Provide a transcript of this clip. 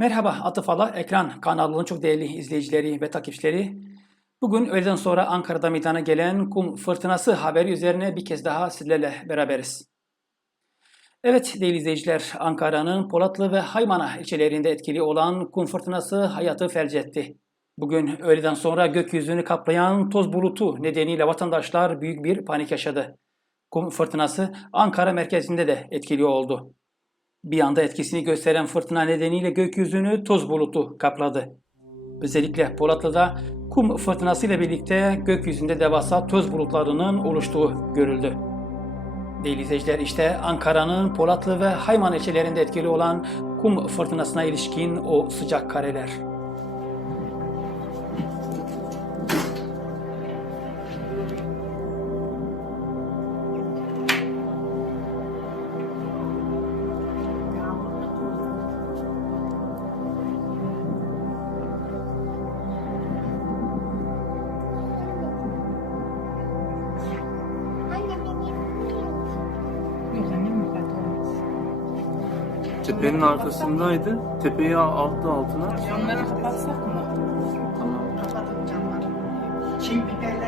Merhaba Atıfala Ekran kanalının çok değerli izleyicileri ve takipçileri. Bugün öğleden sonra Ankara'da meydana gelen kum fırtınası haberi üzerine bir kez daha sizlerle beraberiz. Evet değerli izleyiciler, Ankara'nın Polatlı ve Haymana ilçelerinde etkili olan kum fırtınası hayatı felç etti. Bugün öğleden sonra gökyüzünü kaplayan toz bulutu nedeniyle vatandaşlar büyük bir panik yaşadı. Kum fırtınası Ankara merkezinde de etkili oldu. Bir anda etkisini gösteren fırtına nedeniyle gökyüzünü toz bulutu kapladı. Özellikle Polatlı'da kum fırtınası ile birlikte gökyüzünde devasa toz bulutlarının oluştuğu görüldü. Değerli izleyiciler işte Ankara'nın Polatlı ve Hayman ilçelerinde etkili olan kum fırtınasına ilişkin o sıcak kareler. Tepenin arkasındaydı. Tepeyi aldı altına. Camları kapatsak mı? Tamam. kapatıp camları. Şimdi ben